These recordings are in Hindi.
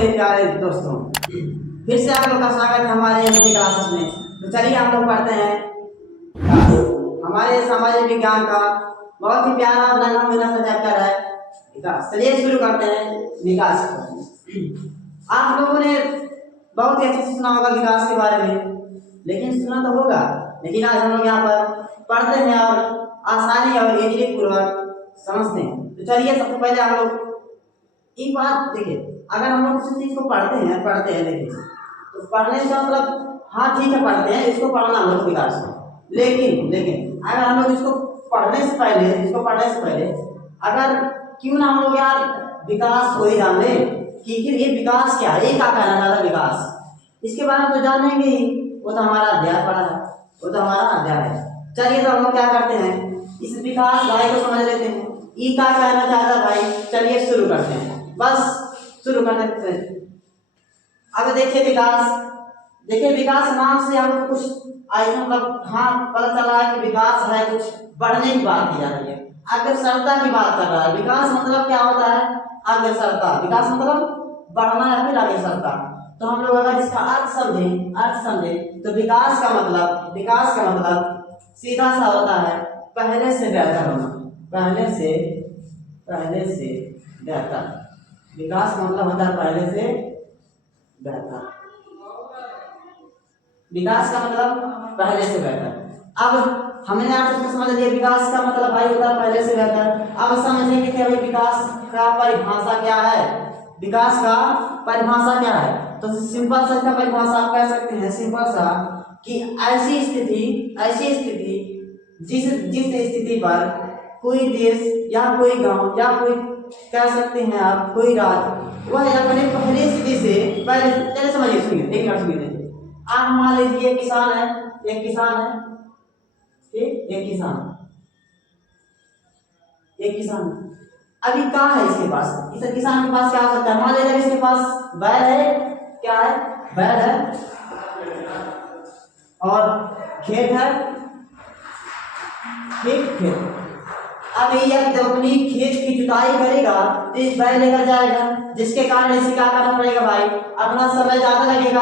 मेरे प्यारे दोस्तों, फिर से आप लोग का स्वागत है हमारे हिंदी क्लासेस में। तो चलिए हम लोग पढ़ते हैं हमारे सामाजिक विज्ञान का बहुत ही प्यारा और नन्हा मुन्ना सा चैप्टर है विकास। चलिए शुरू करते हैं विकास को। आप लोगों ने बहुत ही अच्छे से सुना होगा विकास के बारे में, लेकिन सुना तो होगा, लेकिन आज हम लोग यहाँ पर पढ़ते हैं और आसानी और इजीली पूर्वक समझते हैं। तो चलिए सबसे पहले हम लोग एक बात देखिए, अगर हम लोग किसी चीज को पढ़ते हैं देखिए, तो पढ़ने का मतलब हाँ ठीक है पढ़ते हैं, इसको पढ़ना हम लोग विकास है, लेकिन अगर हम लोग इसको पढ़ने से पहले अगर क्यों ना हम लोग यार विकास को ही जान ले कि ये विकास क्या है, ये क्या कहना चाहता है विकास, इसके बारे में तो जानेंगे ही। वो तो हमारा अध्याय पढ़ा है, वो तो हमारा अध्याय है। चलिए तो हम लोग क्या करते हैं, इस विकास भाई को समझ लेते हैं, ई क्या कहना चाहता है भाई। चलिए शुरू करते हैं, बस शुरू कर देते हैं। अब देखिए विकास नाम से हमको कुछ आई मतलब हाँ पता चला है कि विकास है कुछ बढ़ने की बात की जाती है, अग्रसरता की बात कर रहा है। विकास मतलब क्या होता है, अग्रसरता। विकास मतलब बढ़ना या फिर अग्रसरता। तो हम लोग अगर इसका अर्थ समझे तो विकास का मतलब सीधा सा होता है पहले से बेहतर होना, पहले से बेहतर। विकास का मतलब होता है पहले से बेहतर, विकास का मतलब पहले से बेहतर। अब हमने आपको समझ लिया विकास का मतलब भाई होता है पहले से बेहतर। अब समझेंगे कि भाई विकास का परिभाषा क्या है, विकास का परिभाषा क्या है। तो सिंपल सा इसका परिभाषा आप कह सकते हैं सिंपल सा कि ऐसी स्थिति जिस स्थिति पर कोई देश या कोई गांव या कोई कह सकते हैं आप कोई राज्य वह अपने पहले स्थिति से पहले, चलिए समझिए सुनिए एक मिनट सुनिए। आप मान लीजिए एक किसान है ठीक, एक किसान अभी क्या है इसके पास, इस किसान के पास क्या हो सकता है। मान लीजिए इसके पास बैल है, क्या है बैल है और खेत है, खेत। अब ये जब अपनी खेत की जुताई करेगा तो इस बैल लेकर जाएगा, जिसके कारण इसे क्या करना पड़ेगा भाई, अपना समय ज्यादा लगेगा।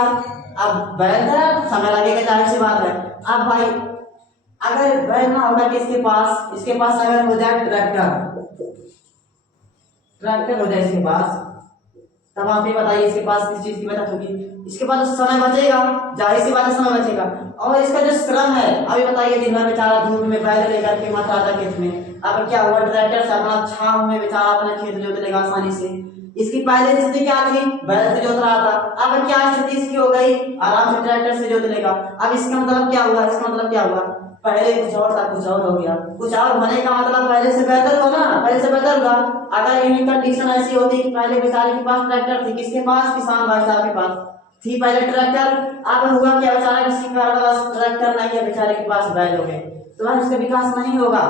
अब बैल है समय लगेगा, जाहिर सी बात है। अब भाई अगर बैल ना होगा कि इसके पास अगर हो जाए ट्रैक्टर हो जाए इसके पास, तब आप ये बताइए इसके पास किस चीज की बचत होगी, इसके पास समय बचेगा, जाहिर सी बात है समय बचेगा। और इसका जो श्रम है, अभी बताइए दिन भर बेचारा धूप में बैल लेकर के मत आता खेत में, अब क्या हुआ ट्रैक्टर से अपना छाव में बेचारा अपना खेत जोत लेगा आसानी से। इसकी पहले स्थिति क्या थी, बैल से जोत रहा था, अब क्या स्थिति इसकी हो गई, आराम से ट्रैक्टर से जोत लेगा। अब इसका मतलब क्या हुआ, पहले कुछ और था कुछ और हो गया, कुछ और होने का मतलब पहले से बेहतर होगा ना, पहले से बेहतर होगा। अगर ये कंडीशन ऐसी होती कि पहले बेचारे के पास ट्रैक्टर थी, किसके पास, किसान भाई साहब के पास थी पहले ट्रैक्टर, अब हुआ क्या बेचारा किसी का पास ट्रैक्टर नहीं है, बेचारे के पास बैल हो गए, तो भाई उसका विकास नहीं होगा,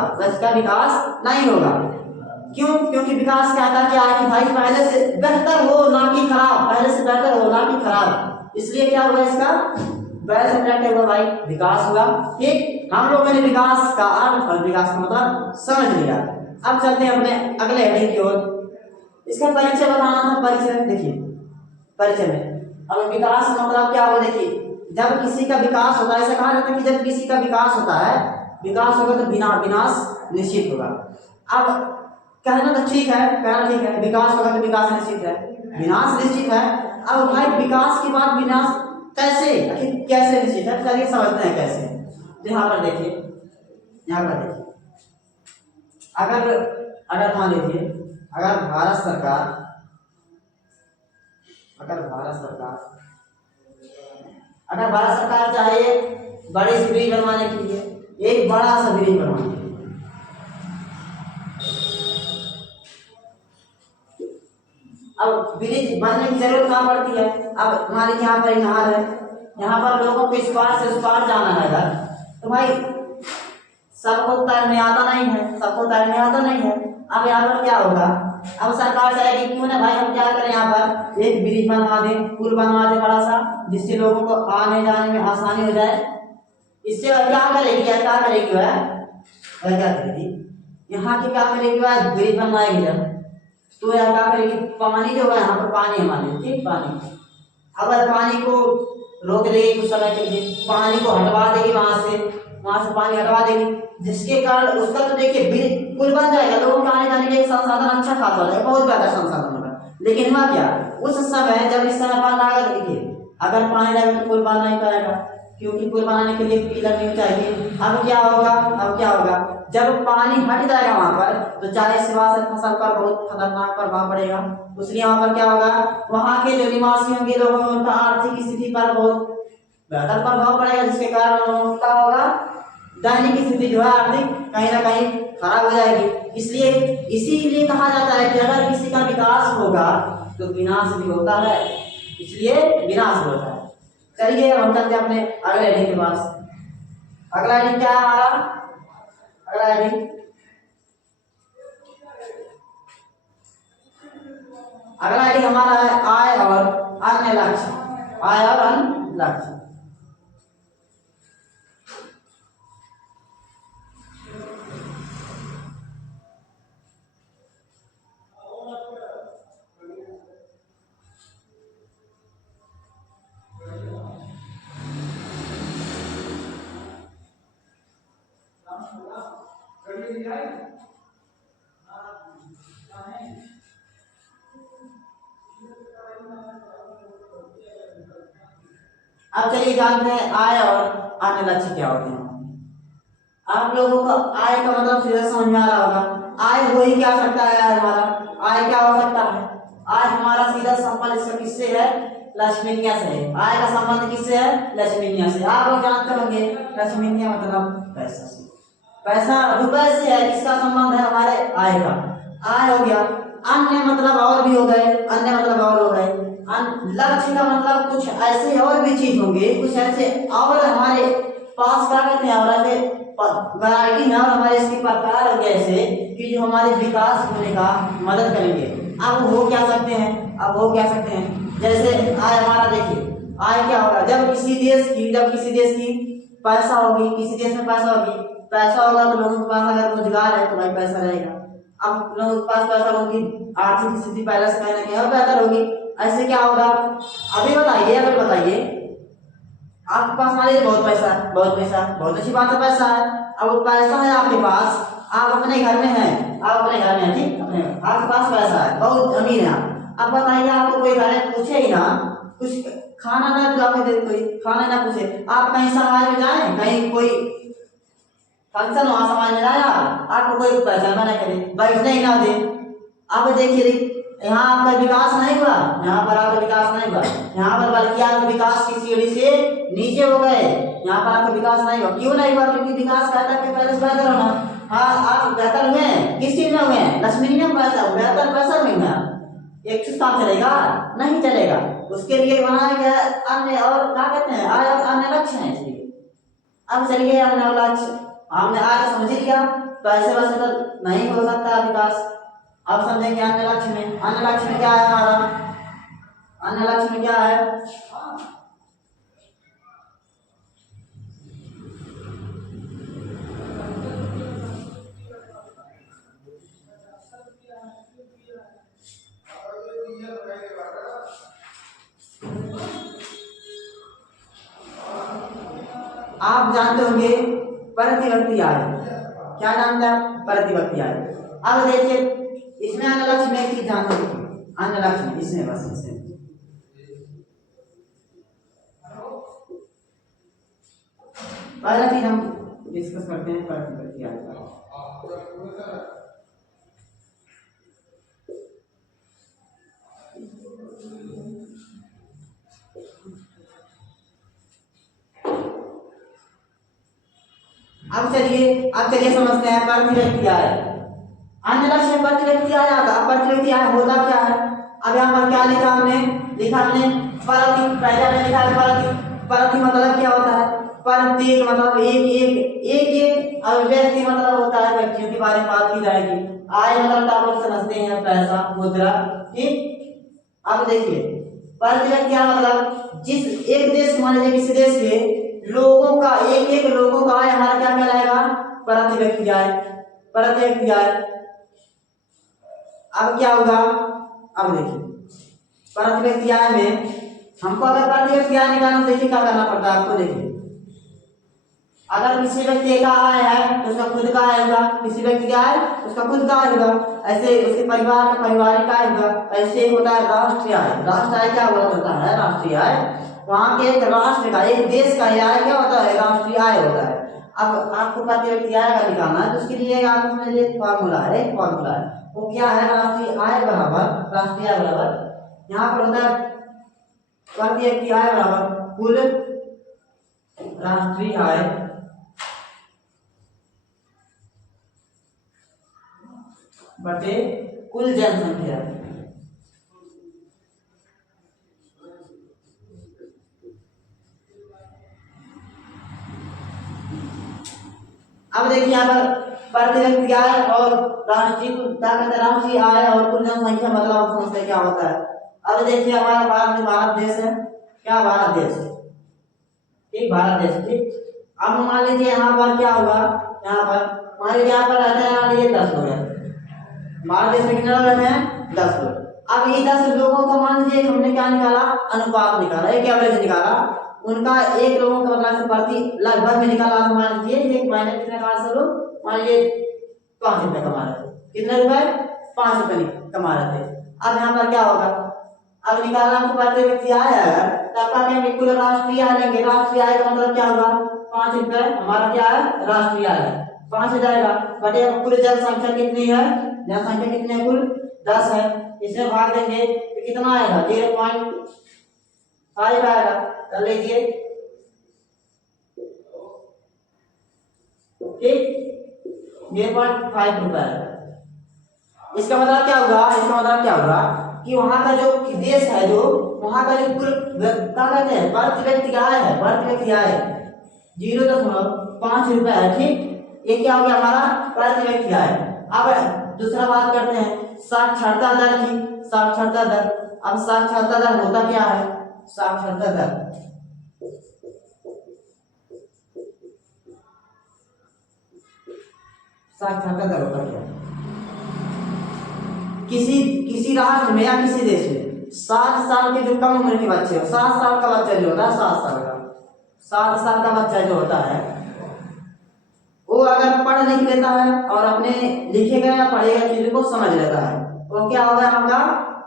क्यों, क्योंकि विकास कहता क्या है कि भाई पहले से बेहतर हो ना कि खराब, पहले से बेहतर हो ना कि खराब। इसलिए क्या हुआ, इसका बैल से ट्रैक्टर हुआ भाई, विकास हुआ। ठीक, हम लोगों ने विकास का अर्थ और विकास का मतलब समझ लिया। अब चलते हैं अपने अगले हेडिंग की ओर। इसका परिचय बताना था, परिचय देखिए, परिचय में अब विकास का मतलब क्या हुआ, देखिए जब किसी का विकास होता है, ऐसा कहा जाता है कि जब किसी का विकास होता है, विकास होगा तो विनाश निश्चित होगा। अब कहना ठीक है, विकास होगा तो विकास निश्चित है, विनाश निश्चित है। अब भाई विकास के बाद विनाश कैसे निश्चित है, चलिए समझते हैं कैसे। तो यहाँ पर देखिए अगर मान लीजिए अगर भारत सरकार चाहे एक बड़ी सी ब्रिज बनवाने के लिए, एक बड़ा सा ब्रिज बनवाने के लिए, अब ब्रिज बनने की जरूरत कहाँ पड़ती है। अब मान लीजिए यहाँ पर नहर है, यहाँ पर लोगों को इस पार से उस पार जाना है अगर, तो भाई सबको तैरने आता नहीं है। अब यहाँ पर क्या होगा, अब सरकार चाहेगी क्यों ना भाई हम क्या करें, यहाँ पर एक ब्रिज बनवा दें, पुल बनवा दें बड़ा सा, जिससे लोगों को आने जाने में आसानी हो जाए। इससे क्या करेगी यहाँ की क्या करेगी, ब्रिज बनवाएगी जब, तो यह क्या करेगी, पानी जो है यहाँ पर पानी हमारे, ठीक, पानी अगर पानी को रोक देगी कुछ समय के लिए, पानी को हटवा देगी वहां से पानी हटवा देगी, जिसके कारण उसका तो देखिए पुल बन जाएगा, लोगों के आने जाने के एक संसाधन अच्छा खासा हो जाएगा, बहुत ज्यादा संसाधन होगा। लेकिन हुआ क्या, उस समय जब इस समय पानी आएगा, देखिए अगर पानी रहेगा तो पुल बन नहीं पाएगा, क्योंकि पुल बनाने के लिए पिलर नहीं चाहिए। अब क्या होगा, जब पानी हट जाएगा वहां पर, तो जाहिर सी बात है फसल पर बहुत खतरनाक प्रभाव पड़ेगा। इसलिए वहां पर क्या होगा, वहां के जो निवासी होंगे लोगों में उनका आर्थिक स्थिति पर बहुत बेहतर प्रभाव पड़ेगा, जिसके कारण लोगों का होगा दैनिक स्थिति जो है आर्थिक कहीं ना कहीं खराब हो जाएगी। इसीलिए कहा जाता है कि अगर किसी का विकास होगा तो विनाश भी होता है, इसलिए विनाश होता है। चलिए हम चलते हैं अपने अगले हेडिंग के पास। अगला हेडिंग क्या है हमारा, अगला हेडिंग हमारा है आय और अन्य लक्ष्य, आय और अन्य लक्ष्य। अब चलिए जानते हैं आय और अन्य लक्ष्य क्या होते हैं। आप लोगों को आय का मतलब सीधा समझ में आ रहा होगा। आय हो ही क्या सकता है हमारा, आय क्या हो सकता है, आय हमारा सीधा संबंध इसका किससे है, लक्ष्मीनिया से है। आय का संबंध किससे है, लक्ष्मीनिया से। आप लोग जानते होंगे लक्ष्मीनिया मतलब पैसा से, पैसा रुपए से है, किसका संबंध है, हमारे आय का, आय हो गया। अन्य मतलब और भी हो गए, अन्य मतलब और हो गए। लक्ष्य का मतलब कुछ ऐसे और भी चीज होंगे, कुछ ऐसे और हमारे पास क्या कहते हैं, और ऐसे वैरायटी है और हमारे इसके प्रकार होंगे ऐसे कि जो हमारे विकास होने का मदद करेंगे। अब हो क्या सकते हैं, जैसे आय हमारा, देखिए आय क्या होगा, जब किसी देश की पैसा होगी, किसी देश में पैसा होगा तो लोगों के पास अगर रोजगार है तो भाई पैसा रहेगा। अब लोगों के पास पैसा होगी, आर्थिक स्थिति पहले से कहीं ना कहीं और बेहतर होगी। ऐसे क्या होगा, अभी बताइए, आपके पास मान लीजिए बहुत पैसा, बहुत अच्छी बात है, पैसा है। अब पैसा है आपके पास, आप अपने घर में हैं, ठीक, अपने आपके पास पैसा है, बहुत अमीर है आप। अब बताइए, आपको कोई घर में पूछे ही ना, कुछ खाना ना तो आपको दे, कोई खाना ना पूछे, आप कहीं समाज में जाए, कहीं कोई फंक्शन वहां समाज में जाए, आपको कोई पहचान ना करे, बैठने ही ना दे। अब देखिए यहाँ आपका विकास नहीं हुआ, यहाँ पर आपका विकास नहीं हुआ, यहाँ पर बल्कि आप विकास की सीढ़ी से नीचे हो गए। यहाँ पर आपका विकास नहीं हुआ, क्यों नहीं हुआ, क्योंकि विकास कहता है कि पहले से बेहतर होना। हाँ, आप बेहतर हुए हैं, किस चीज में हुए हैं, लक्ष्मीनियम पैसा, बेहतर पैसा में हुए आप। एक चीज काम चलेगा नहीं चलेगा, उसके लिए बनाया गया अन्य और क्या कहते हैं, आय और अन्य लक्ष्य है। इसलिए अब चलिए अन्य लक्ष्य, हमने आज समझ लिया, पैसे वैसे तो नहीं हो सकता विकास। अब समझेंगे अन्य लक्ष्य में क्या है हमारा, अन्य लक्ष्य में क्या है, आप जानते होंगे प्रतिवर्ती आय, क्या जानते हैं, प्रतिवर्ती आय। अब देखिए इसमें अन्य लक्ष्य में एक चीज जानते होंगे, अन्य लक्ष्य में इसमें पहला चीज हम डिस्कस करते हैं प्रतिवर्ती आय का। अब चलिए समझते हैं प्रतिव्यक्ति आय। अन्य लक्ष्य में प्रतिव्यक्ति आय आता, प्रतिव्यक्ति आय होता क्या है। अब यहाँ पर क्या लिखा हमने प्रति, पहले हमने लिखा है प्रति मतलब क्या होता है, प्रत्येक मतलब एक व्यक्ति मतलब होता है, व्यक्तियों के बारे में बात की जाएगी। आय मतलब आप लोग समझते हैं पैसा, मुद्रा, ठीक। अब देखिए प्रतिव्यक्ति आय मतलब जिस एक देश, मान लीजिए किसी देश के लोगों का एक लोगों का आय हमारा क्या कहलाएगा, प्रतिव्यक्ति आय। अब क्या होगा, अब देखिए प्रति व्यक्ति आय में हमको अगर प्रति व्यक्ति आय निकालना, देखिए क्या करना पड़ता है आपको। देखिए अगर किसी व्यक्ति का आय है तो उसका खुद का आय होगा, किसी व्यक्ति का आय उसका खुद का आय होगा, ऐसे उसके परिवार का पारिवारिक आय होगा। ऐसे होता है राष्ट्रीय आय। राष्ट्रीय आय क्या हुआ करता है, राष्ट्रीय आय वहां के एक राष्ट्र का, एक देश का आय क्या होता है, राष्ट्रीय आय होता है। अब आपको प्रति व्यक्ति आय का निकालना है तो उसके लिए आपको समझ लीजिए फॉर्मूला है, एक फॉर्मूला है, वो क्या है, राष्ट्रीय आय बराबर, राष्ट्रीय आय बराबर यहाँ पर होता है प्रति व्यक्ति आय बराबर कुल राष्ट्रीय आय बटे कुल जनसंख्या। अब देखिए यहाँ पर प्रति व्यक्ति आय और राष्ट्रीय आय और कुल जनसंख्या मतलब आप समझते क्या होता है। अब देखिए हमारा भारत देश है, क्या भारत देश, ठीक भारत देश, ठीक। अब मान लीजिए यहाँ पर क्या होगा, यहाँ पर मान लीजिए यहाँ पर रहते हैं, मान लीजिए 10 लोग हैं, भारत देश में कितने लोग रहते हैं, 10 लोग। अब ये 10 लोगों का मान लीजिए हमने क्या निकाला, अनुपात निकाला, एक एवरेज निकाला उनका, एक लोगों का मतलब से प्रति लगभग में निकाला। तो मान लीजिए एक महीने कितने कमा रहे लोग, मान लीजिए 5 रुपए कमा रहे थे, कितने रुपए, 5 रुपए कमा रहे थे। अब यहाँ पर क्या होगा, अब निकालना तो प्रति व्यक्ति आय है, तब क्या कहेंगे, कुल राष्ट्रीय आय लेंगे। राष्ट्रीय आय का मतलब क्या होगा, 5 रुपए हमारा क्या है, राष्ट्रीय आय है, 5 हो जाएगा बटे कुल जनसंख्या कितनी है, जनसंख्या कितनी है, कुल 10 है, इसमें भाग देंगे तो कितना आएगा, 0.5 आएगा। कर लीजिए ठीक, 0.5 रुपए। इसका मतलब क्या होगा, इसका मतलब क्या होगा कि वहां का जो देश है, जो वहां का जो कुल क्या कहते हैं, प्रति व्यक्ति आय है, प्रति व्यक्ति आय 0.5 रुपए है, ठीक। ये क्या हो गया हमारा प्रति व्यक्ति आय। अब दूसरा बात करते हैं साक्षरता दर की, साक्षरता दर। अब साक्षरता दर होता क्या है, साक्षरता दर साक्षरता दर होता क्या, किसी राष्ट्र में या किसी देश में 7 साल के जो कम उम्र के बच्चे हो, 7 साल का बच्चा जो होता है, 7 साल का बच्चा जो होता है, वो अगर पढ़ लिख लेता है और अपने लिखे गए या पढ़े गए चीजों को समझ लेता है, वो क्या होगा आपका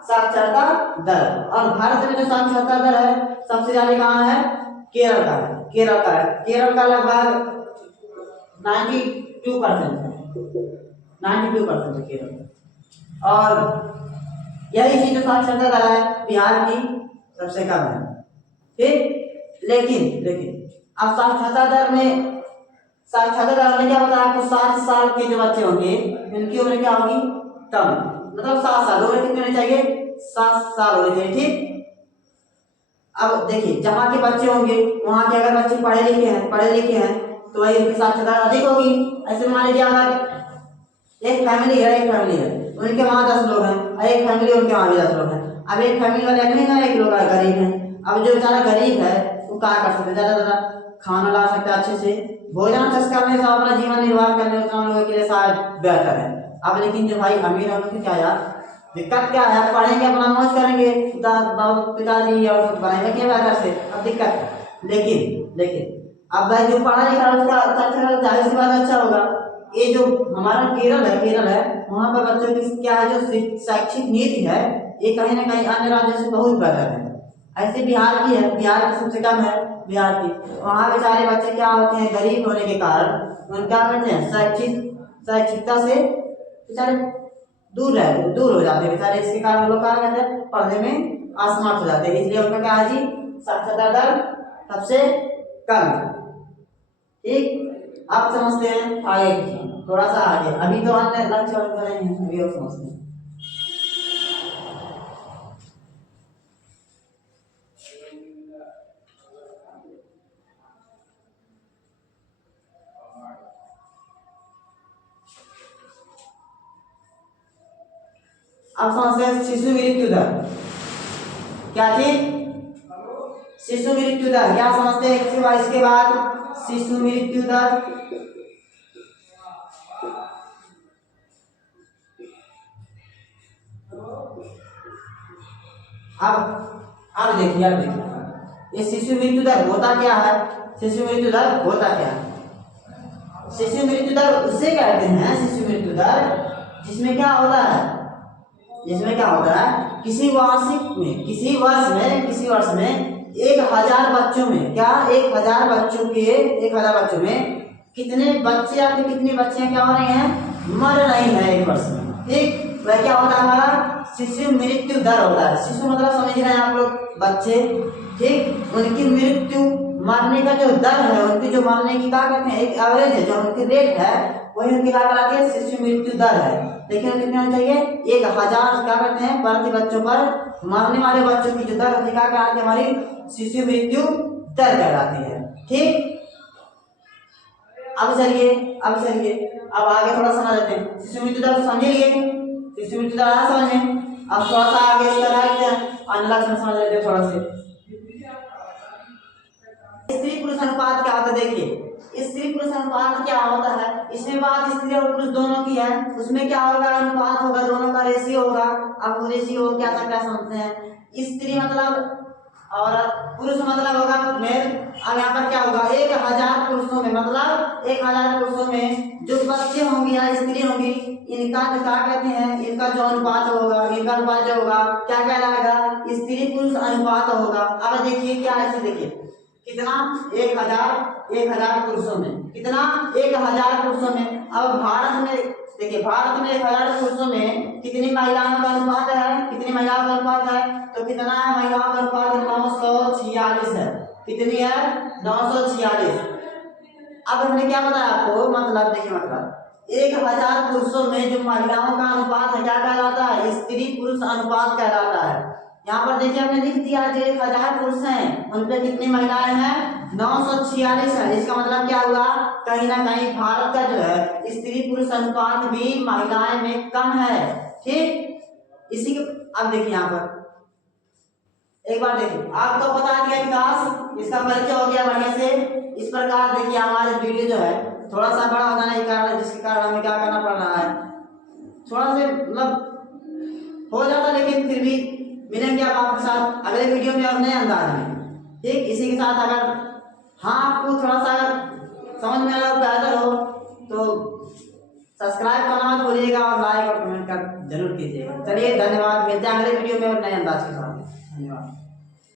साक्षरता दर। और भारत में जो साक्षरता दर है सबसे ज्यादा कहाँ है, केरल का है, केरल का लगभग 92% है, 92% है केरल का। और यही चीज जो साक्षरता दर है बिहार की सबसे कम है, ठीक। लेकिन अब साक्षरता दर में क्या बताया आपको, 7 साल के जो बच्चे होंगे उनकी उम्र क्या होगी, कम, मतलब 7 साल, उम्र कितनी होनी चाहिए, 7 साल होनी चाहिए, ठीक। अब देखिए जहाँ के बच्चे होंगे वहां के अगर बच्चे पढ़े लिखे हैं तो वही उनकी साक्षरता अधिक होगी। ऐसे मान लीजिए अगर एक फैमिली है उनके वहां 10 लोग हैं, और एक फैमिली उनके वहां भी 10 लोग हैं। अब एक फैमिली वाले नहीं ना, एक लोग गरीब है, अब जो बेचारा गरीब है वो क्या कर सकते, ज्यादा खाना ला सकता है, अच्छे से भोजन करने से अपना जीवन निर्वाह करने उन लोगों के लिए शायद बेहतर है। अब लेकिन जो भाई अमीर है उनकी क्या यार दिक्कत क्या है, पढ़ेंगे अपना मौज करेंगे, पिताजी और बनाएंगे क्या बेहतर से, अब दिक्कत है। लेकिन अब भाई जो पढ़ा लिखा है उसका अच्छा, जाहिर सी बात अच्छा होगा। ये जो हमारा केरल है वहां पर बच्चों की क्या है, जो शैक्षिक नीति है ये कहीं ना कहीं अन्य राज्यों से बहुत बेहतर है। ऐसे बिहार की है, बिहार की सबसे कम है, बिहार की। वहाँ बेचारे बच्चे क्या होते हैं, गरीब होने के कारण उन क्या करते हैं, शैक्षिकता से बेचारे दूर हो जाते हैं बेचारे। इसके कारण लोग क्या कहते हैं, पढ़ने में असमर्थ हो जाते हैं, इसलिए उनका क्या है जी, साक्षरता दर सबसे कम, ठीक। आप समझते हैं आगे थोड़ा सा आगे, अभी तो हमने लक्ष्य करेंगे, अभी और समझते हैं। अब समझते हैं शिशु मृत्यु दर क्या थी, शिशु मृत्यु दर क्या समझते हैं, इसके बाद शिशु मृत्यु दर। अब देखिए ये शिशु मृत्यु दर होता क्या है? शिशु मृत्यु दर होता क्या है? शिशु मृत्यु दर उसे कहते हैं, शिशु मृत्यु दर जिसमें क्या होता है, जिसमें क्या होता है किसी वर्ष में 1000 बच्चों में क्या 1000 बच्चों में कितने बच्चे या फिर कितनी बच्चियां क्या हो रही हैं, मर रही हैं एक वर्ष में। ठीक, वह क्या होता है हमारा शिशु मृत्यु दर होता है। शिशु मतलब समझ रहे हैं आप लोग, बच्चे। ठीक, उनकी मृत्यु मरने का जो दर है, उनकी जो मरने की क्या कहते हैं एक एवरेज है, जो उनकी रेट है वही उनकी क्या कहलाती है, शिशु मृत्यु दर है। लेकिन कितने होना चाहिए, 1000 क्या कहते हैं प्रति बच्चों पर मरने वाले बच्चों की जो दर होती है क्या कहलाती है, हमारी शिशु मृत्यु दर कहलाती है। ठीक, अब चलिए अब आगे थोड़ा समझ लेते हैं। शिशु मृत्यु दर समझ लिए, शिशु मृत्यु दर आया समझ में। अब थोड़ा सा आगे इसका लक्षण समझ लेते हैं थोड़ा से। स्त्री पुरुष अनुपात क्या होता है, देखिए स्त्री पुरुष अनुपात क्या होता है, इसमें बात स्त्री और पुरुष दोनों की है। उसमें क्या होगा, अनुपात होगा, दोनों का रेशियो होगा। अब रेशियो क्या समझते हैं, स्त्री मतलब औरत, पुरुष मतलब होगा मेल। अब यहाँ पर क्या होगा, 1000 पुरुषों में मतलब 1000 पुरुषों में जो बच्चे होंगे या स्त्री होंगी, इनका जो क्या कहते हैं, इनका जो अनुपात होगा, इनका अनुपात जो होगा क्या कहलाएगा, स्त्री पुरुष अनुपात होगा। अब देखिए क्या है, देखिए कितना 1000 पुरुषों में, कितना 1000 पुरुषों में। अब भारत में देखिए, भारत में 1000 पुरुषों में कितनी महिलाओं का अनुपात है, कितनी महिलाओं का अनुपात है, तो कितना है महिलाओं का अनुपात 946 है। कितनी है, 946। अब हमने क्या बताया आपको, मतलब देखिए मतलब 1000 पुरुषों में जो महिलाओं का अनुपात है क्या कहलाता है, स्त्री पुरुष अनुपात कहलाता है। यहाँ पर देखिए हमने लिख दिया जो 1000 पुरुष हैं उन पे कितनी महिलाएं हैं, 946 है। इसका मतलब क्या हुआ, कहीं ना कहीं भारत का जो है स्त्री पुरुष अनुपात भी महिलाएं में कम है। ठीक, इसी के अब देखिए यहाँ पर एक बार देखिए, आपको बता दिया विकास, इसका परिचय हो गया बढ़िया से। इस प्रकार देखिए हमारे वीडियो जो है थोड़ा सा बड़ा हो जाने के कारण, जिसके कारण हमें क्या करना पड़ रहा है, थोड़ा से मतलब हो जाता, लेकिन फिर भी मिलेंगे आप आपके साथ अगले वीडियो में और नए अंदाज में। ठीक, इसी के साथ अगर आपको थोड़ा सा समझ में आया बेहतर हो तो सब्सक्राइब करना मत भूलिएगा और लाइक और कमेंट कर जरूर कीजिएगा। चलिए धन्यवाद, मिलते हैं अगले वीडियो में और नए अंदाज के साथ।